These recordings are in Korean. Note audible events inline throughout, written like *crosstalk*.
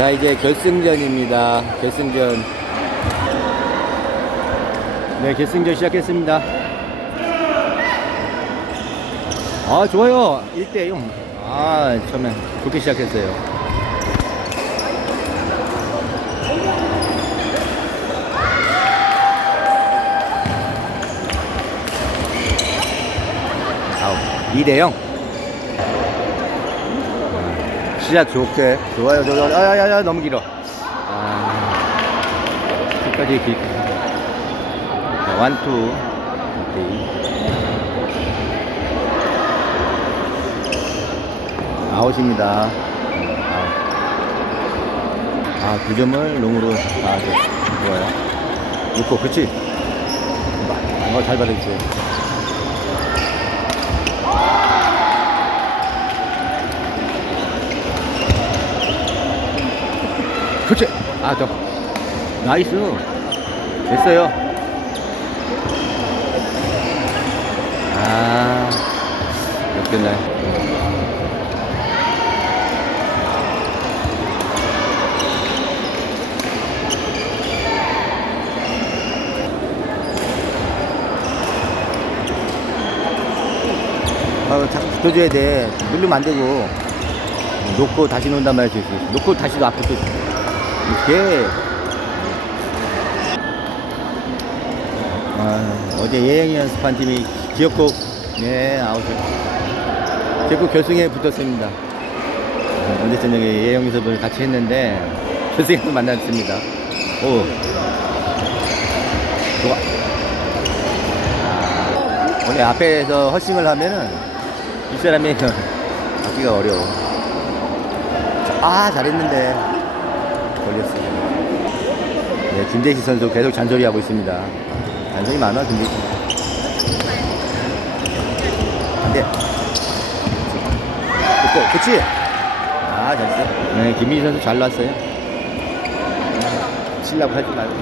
자 이제 결승전입니다. 결승전. 네 결승전 시작했습니다. 아 좋아요. 1대 0. 아 처음에 좋게 시작했어요. 아우 2대 0. 시작 좋게. 좋아요 좋아요. 아야야야 너무 길어. 아 끝까지 길 오케이. 아웃입니다. 아웃 아두 점을 롱으로 아 네. 좋아요. 놓고 그치 어잘 받아주 그치 아더 나이스 됐어요 아 역전날 어, 자꾸 붙어줘야 돼. 누르면 안 되고. 놓고 다시 놓는단 말이야, 지 놓고 다시 또 앞으로 또. 이렇게. 아, 어제 예영이 연습한 팀이 기어코, 네, 아웃을. 결국 결승에 붙었습니다. 어, 어제 저녁에 예영 연습을 같이 했는데, 결승에서 만났습니다. 오. 좋아. 원래 앞에서 허싱을 하면은 이 사람이 *laughs* 받기가 어려워. 아 잘했는데 걸렸어요. 네 김대시 선수 계속 잔소리하고 있습니다. 잔소리 많아 김대시. 안돼. 됐고 그치? 아 잘했어. 네 김민희 선수 잘 놨어요. 치려고 하지 말고.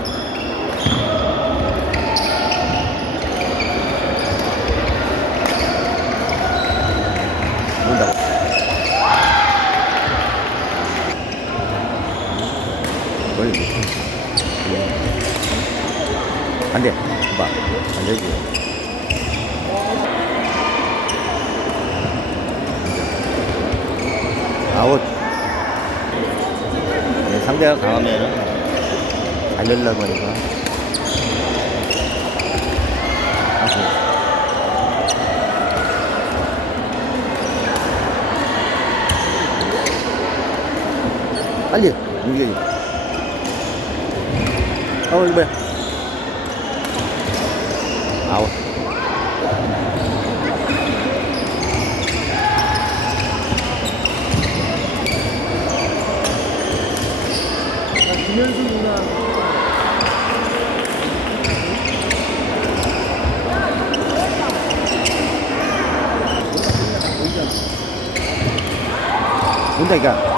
뭘 못해. 안 돼. 봐. 안 되지. 아웃. 네, 상대가 강하면 달려려고 하니까. 빨리 움직여야지 어 이거 뭐야. 아웃 김현수 누나. 온다니까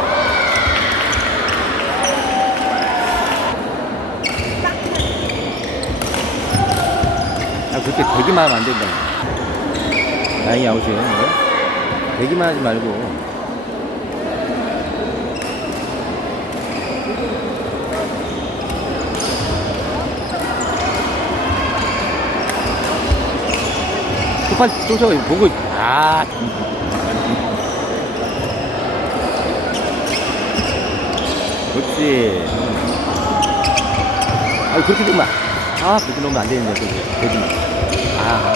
아 그렇게 대기만 하면 안 된다. 라인이 아웃이에요 이거. 대기만 하지 말고. 또 빨리 쫓아 보고 있- 아. 그렇지. 아 그렇게 놓으면 아 그렇게 놓으면 안 되는데 그게. 되지 아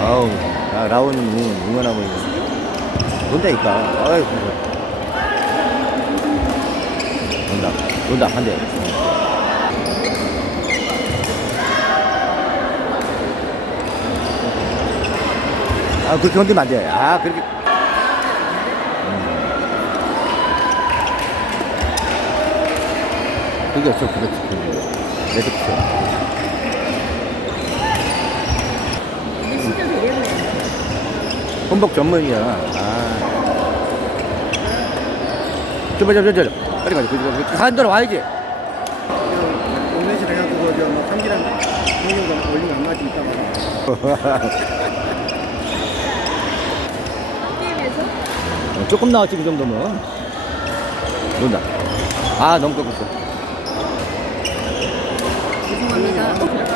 아우 아, 라온이 응, 응원하고 있네. 논다니까? 아이 논다 논다 한 대 아 그렇게 건드리면 안 돼 아 그렇게. 그게 없어 그렇지 그게 피셔 이제 시절 되겠네. 혼복 전문이야. 아. 저봐 저봐 저봐 빨리 가자 그 가는 대로 와야지. 오늘시 내가 그거 저뭐 삼기랑 형님과 원리가 안 맞지 게임에서 어, *laughs* 조금 나왔지 그 정도면. 논다. 아, 너무 꺾었어. 죄송합니다.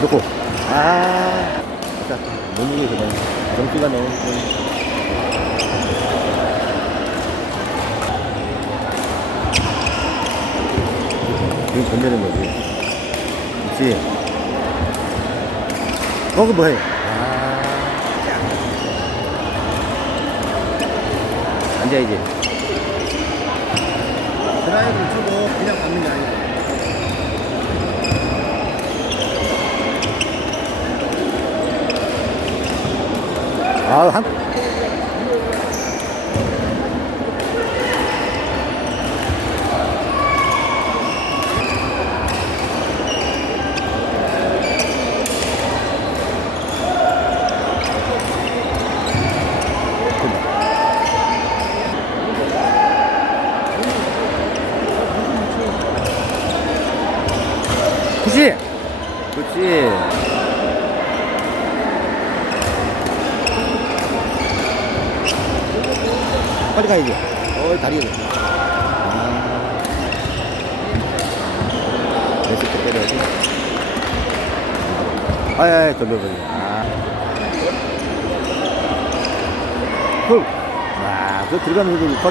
놓고. 아, 자, 너무 이게 그냥 점수가 너무 좀. 지금 건드는 거지. 그렇지. 어, 그 뭐해? 아. 앉아야지. 드라이브를 주고 그냥 받는 게 아니고. 아, 한. 그렇지. 그렇 빨리 가야지. 어, 다리가. 아. 레시피 때려야지. 아야, 돌려버려. 아. 헐. 와, 그거 들어가면서도 컷.